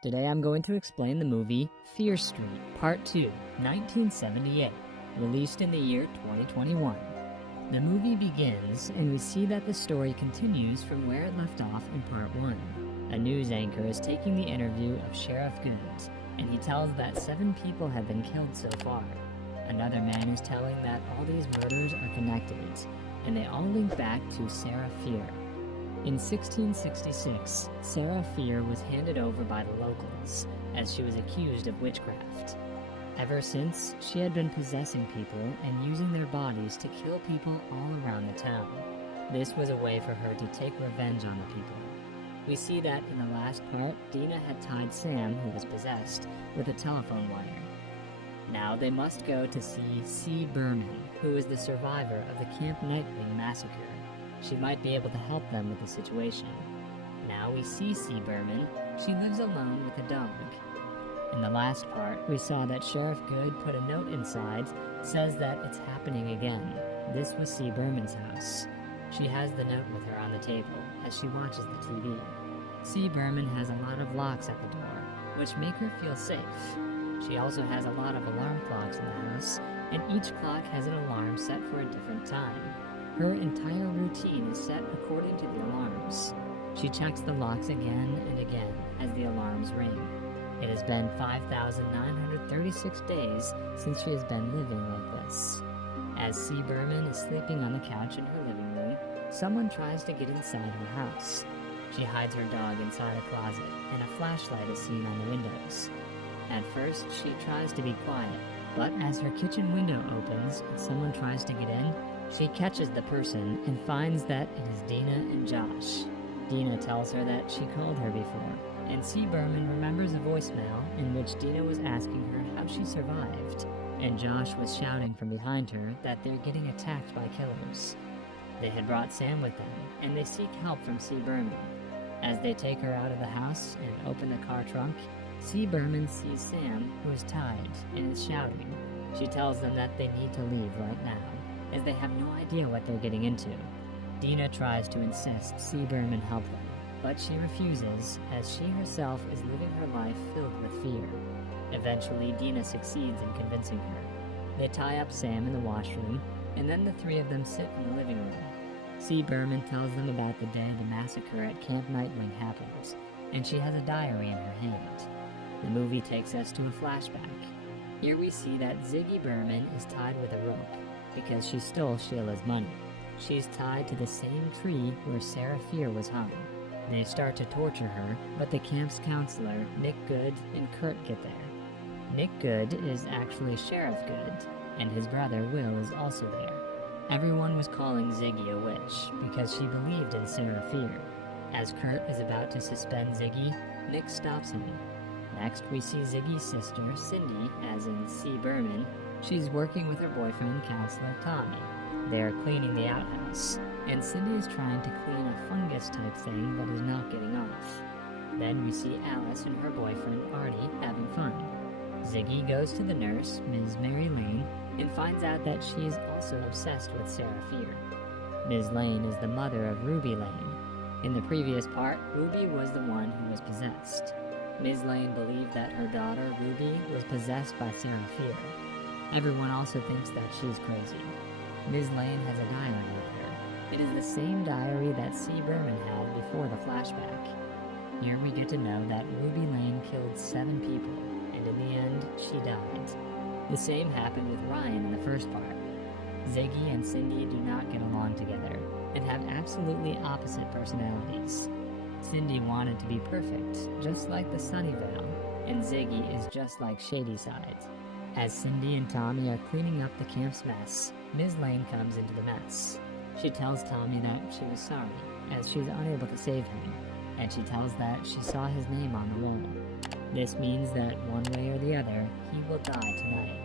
Today I'm going to explain the movie Fear Street, Part 2, 1978, released in the year 2021. The movie begins, and we see that the story continues from where it left off in Part 1. A news anchor is taking the interview of Sheriff Goods, and he tells that 7 people have been killed so far. Another man is telling that all these murders are connected, and they all link back to Sarah Fear. In 1666, Sarah Fear was handed over by the locals, as she was accused of witchcraft. Ever since, she had been possessing people and using their bodies to kill people all around the town. This was a way for her to take revenge on the people. We see that in the last part, Dina had tied Sam, who was possessed, with a telephone wire. Now they must go to see C. Berman, who is the survivor of the Camp Nightwing massacre. She might be able to help them with the situation. Now we see C. Berman. She lives alone with a dog. In the last part, we saw that Sheriff Good put a note inside, says that it's happening again. This was C. Berman's house. She has the note with her on the table as she watches the TV. C. Berman has a lot of locks at the door, which make her feel safe. She also has a lot of alarm clocks in the house, and each clock has an alarm set for a different time. Her entire routine is set according to the alarms. She checks the locks again and again as the alarms ring. It has been 5,936 days since she has been living like this. As C. Berman is sleeping on the couch in her living room, someone tries to get inside her house. She hides her dog inside a closet, and a flashlight is seen on the windows. At first, she tries to be quiet, but as her kitchen window opens and someone tries to get in, she catches the person and finds that it is Dina and Josh. Dina tells her that she called her before, and C. Berman remembers a voicemail in which Dina was asking her how she survived, and Josh was shouting from behind her that they're getting attacked by killers. They had brought Sam with them, and they seek help from C. Berman. As they take her out of the house and open the car trunk, C. Berman sees Sam, who is tied, and is shouting. She tells them that they need to leave right now, as they have no idea what they're getting into. Dina tries to insist C. Berman help them, but she refuses, as she herself is living her life filled with fear. Eventually, Dina succeeds in convincing her. They tie up Sam in the washroom, and then the 3 of them sit in the living room. C. Berman tells them about the day the massacre at Camp Nightwing happens, and she has a diary in her hand. The movie takes us to a flashback. Here we see that Ziggy Berman is tied with a rope, because she stole Sheila's money. She's tied to the same tree where Sarah Fear was hung. They start to torture her, but the camp's counselor, Nick Good, and Kurt get there. Nick Good is actually Sheriff Good, and his brother Will is also there. Everyone was calling Ziggy a witch because she believed in Sarah Fear. As Kurt is about to suspend Ziggy, Nick stops him. Next, we see Ziggy's sister, Cindy, as in C. Berman. She's working with her boyfriend, counselor Tommy. They are cleaning the outhouse, and Cindy is trying to clean a fungus-type thing but is not getting off. Then we see Alice and her boyfriend, Artie, having fun. Ziggy goes to the nurse, Ms. Mary Lane, and finds out that she is also obsessed with Sarah Fear. Ms. Lane is the mother of Ruby Lane. In the previous part, Ruby was the one who was possessed. Ms. Lane believed that her daughter, Ruby, was possessed by Sarah Fear. Everyone also thinks that she's crazy. Ms. Lane has a diary with her. It is the same diary that C. Berman had before the flashback. Here we get to know that Ruby Lane killed 7 people, and in the end, she died. The same happened with Ryan in the first part. Ziggy and Cindy do not get along together, and have absolutely opposite personalities. Cindy wanted to be perfect, just like the Sunnyvale, and Ziggy is just like Shadyside. As Cindy and Tommy are cleaning up the camp's mess, Ms. Lane comes into the mess. She tells Tommy that she was sorry, as she's unable to save him, and she tells that she saw his name on the wall. This means that one way or the other, he will die tonight.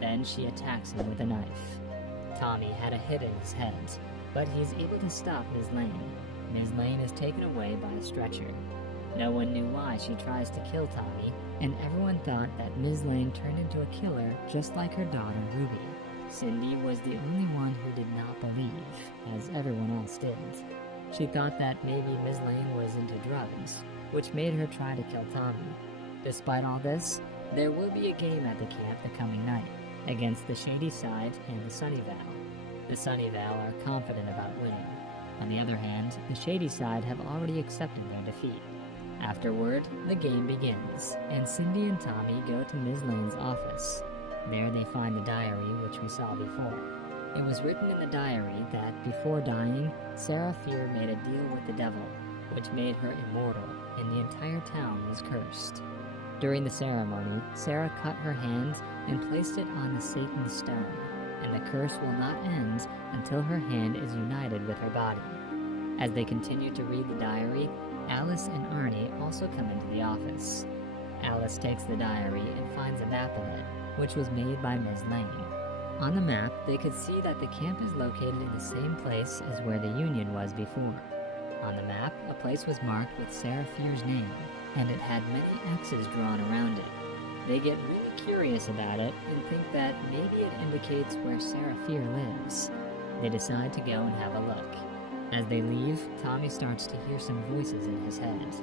Then she attacks him with a knife. Tommy had a hit in his head, but he is able to stop Ms. Lane. Ms. Lane is taken away by a stretcher. No one knew why she tries to kill Tommy, and everyone thought that Ms. Lane turned into a killer just like her daughter Ruby. Cindy was the only one who did not believe, as everyone else did. She thought that maybe Ms. Lane was into drugs, which made her try to kill Tommy. Despite all this, there will be a game at the camp the coming night against the Shadyside and the Sunnyvale. The Sunnyvale are confident about winning. On the other hand, the Shadyside have already accepted their defeat. Afterward, the game begins, and Cindy and Tommy go to Ms. Lane's office. There they find the diary which we saw before. It was written in the diary that, before dying, Sarah Fear made a deal with the devil, which made her immortal, and the entire town was cursed. During the ceremony, Sarah cut her hand and placed it on the Satan's stone, and the curse will not end until her hand is united with her body. As they continue to read the diary, Alice and Arnie also come into the office. Alice takes the diary and finds a map in it, which was made by Ms. Lane. On the map, they could see that the camp is located in the same place as where the Union was before. On the map, a place was marked with Sarah Fear's name, and it had many X's drawn around it. They get really curious about it and think that maybe it indicates where Sarah Fear lives. They decide to go and have a look. As they leave, Tommy starts to hear some voices in his head.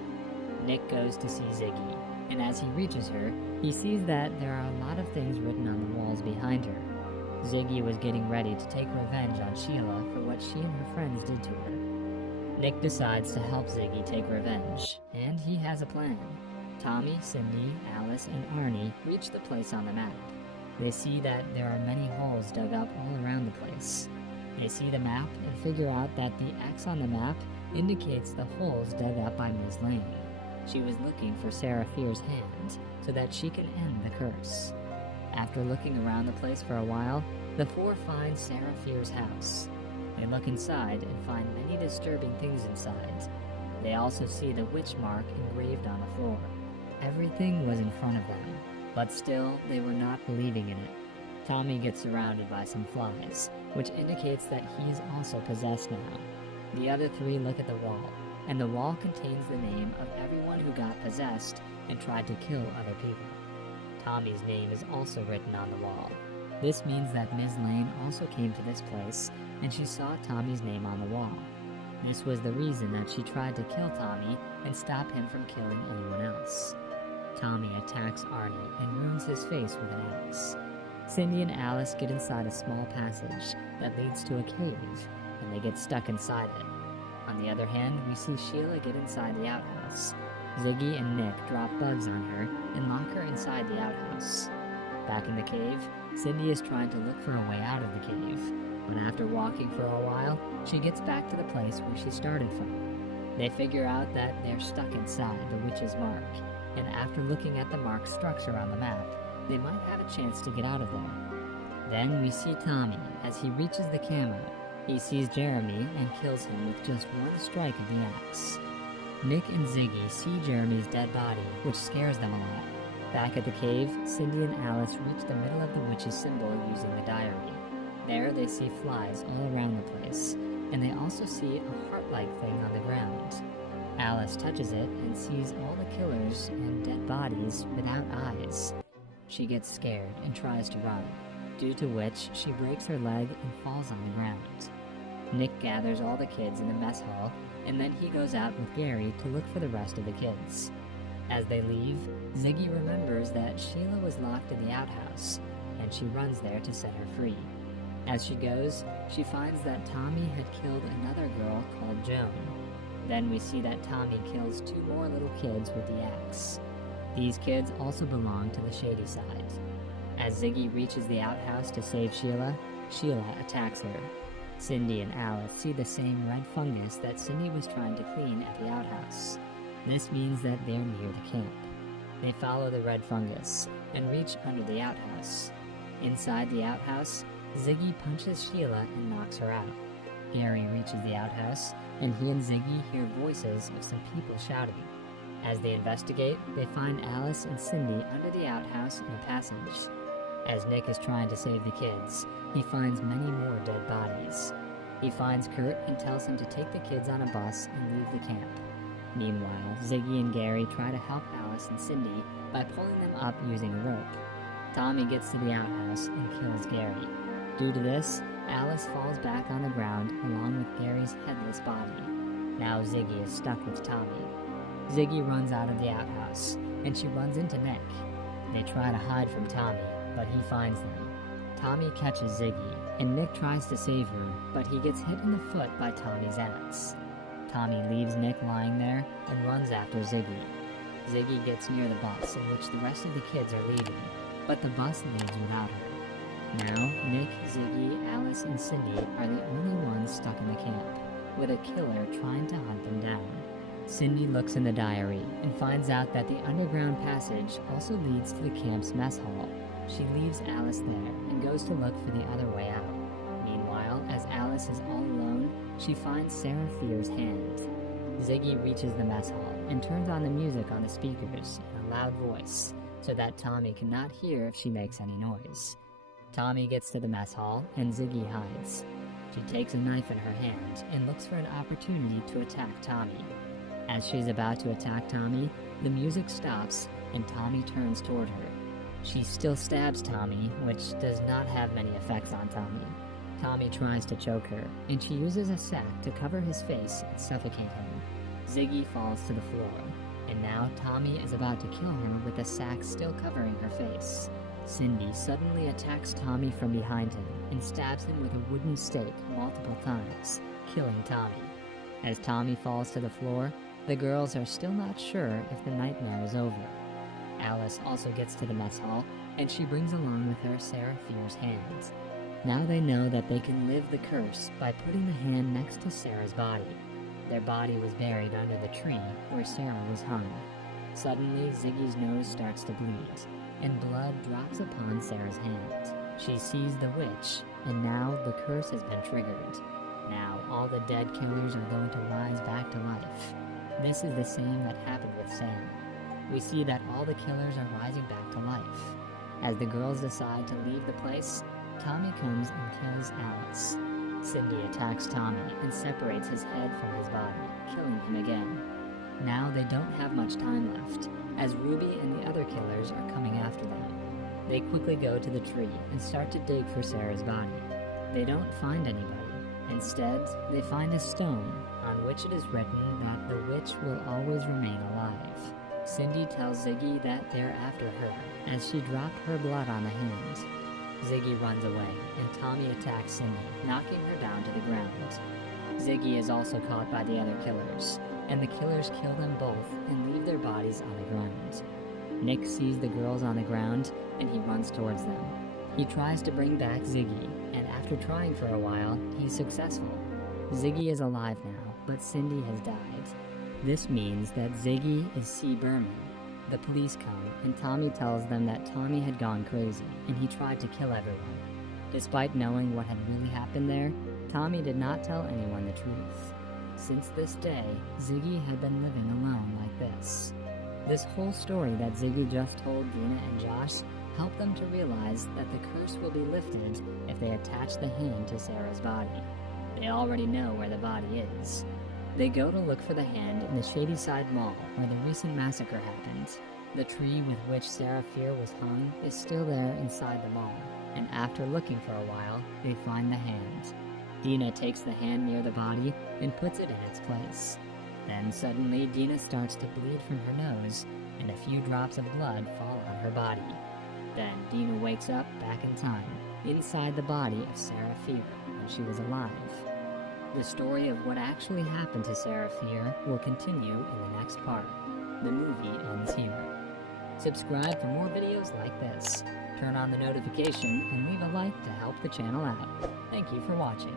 Nick goes to see Ziggy, and as he reaches her, he sees that there are a lot of things written on the walls behind her. Ziggy was getting ready to take revenge on Sheila for what she and her friends did to her. Nick decides to help Ziggy take revenge, and he has a plan. Tommy, Cindy, Alice, and Arnie reach the place on the map. They see that there are many holes dug up all around the place. They see the map and figure out that the X on the map indicates the holes dug up by Ms. Lane. She was looking for Sarah Fear's hand so that she can end the curse. After looking around the place for a while, the four find Sarah Fear's house. They look inside and find many disturbing things inside. They also see the witch mark engraved on the floor. Everything was in front of them, but still they were not believing in it. Tommy gets surrounded by some flies, which indicates that he is also possessed now. The other three look at the wall, and the wall contains the name of everyone who got possessed and tried to kill other people. Tommy's name is also written on the wall. This means that Ms. Lane also came to this place, and she saw Tommy's name on the wall. This was the reason that she tried to kill Tommy and stop him from killing anyone else. Tommy attacks Arnie and ruins his face with an axe. Cindy and Alice get inside a small passage that leads to a cave, and they get stuck inside it. On the other hand, we see Sheila get inside the outhouse. Ziggy and Nick drop bugs on her and lock her inside the outhouse. Back in the cave, Cindy is trying to look for a way out of the cave, but after walking for a while, she gets back to the place where she started from. They figure out that they're stuck inside the witch's mark, and after looking at the mark's structure on the map, they might have a chance to get out of there. Then we see Tommy as he reaches the camera. He sees Jeremy and kills him with just one strike of the axe. Nick and Ziggy see Jeremy's dead body, which scares them a lot. Back at the cave, Cindy and Alice reach the middle of the witch's symbol using the diary. There they see flies all around the place, and they also see a heart-like thing on the ground. Alice touches it and sees all the killers and dead bodies without eyes. She gets scared and tries to run, due to which she breaks her leg and falls on the ground. Nick gathers all the kids in the mess hall, and then he goes out with Gary to look for the rest of the kids. As they leave, Ziggy remembers that Sheila was locked in the outhouse, and she runs there to set her free. As she goes, she finds that Tommy had killed another girl called Joan. Then we see that Tommy kills 2 more little kids with the axe. These kids also belong to the Shadyside. As Ziggy reaches the outhouse to save Sheila, Sheila attacks her. Cindy and Alice see the same red fungus that Cindy was trying to clean at the outhouse. This means that they're near the camp. They follow the red fungus and reach under the outhouse. Inside the outhouse, Ziggy punches Sheila and knocks her out. Gary reaches the outhouse, and he and Ziggy hear voices of some people shouting. As they investigate, they find Alice and Cindy under the outhouse in a passage. As Nick is trying to save the kids, he finds many more dead bodies. He finds Kurt and tells him to take the kids on a bus and leave the camp. Meanwhile, Ziggy and Gary try to help Alice and Cindy by pulling them up using a rope. Tommy gets to the outhouse and kills Gary. Due to this, Alice falls back on the ground along with Gary's headless body. Now Ziggy is stuck with Tommy. Ziggy runs out of the outhouse, and she runs into Nick. They try to hide from Tommy, but he finds them. Tommy catches Ziggy, and Nick tries to save her, but he gets hit in the foot by Tommy's axe. Tommy leaves Nick lying there and runs after Ziggy. Ziggy gets near the bus in which the rest of the kids are leaving, but the bus leaves without her. Now, Nick, Ziggy, Alice, and Cindy are the only ones stuck in the camp, with a killer trying to hunt them down. Cindy looks in the diary and finds out that the underground passage also leads to the camp's mess hall. She leaves Alice there and goes to look for the other way out. Meanwhile, as Alice is all alone, she finds Sarah Fear's hand. Ziggy reaches the mess hall and turns on the music on the speakers in a loud voice so that Tommy cannot hear if she makes any noise. Tommy gets to the mess hall and Ziggy hides. She takes a knife in her hand and looks for an opportunity to attack Tommy. As she's about to attack Tommy, the music stops and Tommy turns toward her. She still stabs Tommy, which does not have many effects on Tommy. Tommy tries to choke her, and she uses a sack to cover his face and suffocate him. Ziggy falls to the floor, and now Tommy is about to kill her with the sack still covering her face. Cindy suddenly attacks Tommy from behind him and stabs him with a wooden stake multiple times, killing Tommy. As Tommy falls to the floor, the girls are still not sure if the nightmare is over. Alice also gets to the mess hall, and she brings along with her Sarah Fear's hand. Now they know that they can live the curse by putting the hand next to Sarah's body. Their body was buried under the tree where Sarah was hung. Suddenly, Ziggy's nose starts to bleed, and blood drops upon Sarah's hand. She sees the witch, and now the curse has been triggered. Now all the dead killers are going to rise back to life. This is the same that happened with Sam. We see that all the killers are rising back to life. As the girls decide to leave the place, Tommy comes and kills Alice. Cindy attacks Tommy and separates his head from his body, killing him again. Now they don't have much time left, as Ruby and the other killers are coming after them. They quickly go to the tree and start to dig for Sarah's body. They don't find anybody. Instead, they find a stone on which it is written that the witch will always remain alive. Cindy tells Ziggy that they're after her, as she dropped her blood on the hand. Ziggy runs away, and Tommy attacks Cindy, knocking her down to the ground. Ziggy is also caught by the other killers, and the killers kill them both and leave their bodies on the ground. Nick sees the girls on the ground, and he runs towards them. He tries to bring back Ziggy, and after trying for a while, he's successful. Ziggy is alive now, but Cindy has died. This means that Ziggy is C. Berman. The police come, and Tommy tells them that Tommy had gone crazy, and he tried to kill everyone. Despite knowing what had really happened there, Tommy did not tell anyone the truth. Since this day, Ziggy had been living alone like this. This whole story that Ziggy just told Dina and Josh helped them to realize that the curse will be lifted if they attach the hand to Sarah's body. They already know where the body is. They go to look for the hand in the Shadyside Mall where the recent massacre happened. The tree with which Sarah Fear was hung is still there inside the mall, and after looking for a while, they find the hand. Dina takes the hand near the body and puts it in its place. Then suddenly Dina starts to bleed from her nose, and a few drops of blood fall on her body. Then Dina wakes up back in time, inside the body of Sarah Fear, when she was alive. The story of what actually happened to Sarah Fear will continue in the next part. The movie ends here. Subscribe for more videos like this. Turn on the notification and leave a like to help the channel out. Thank you for watching.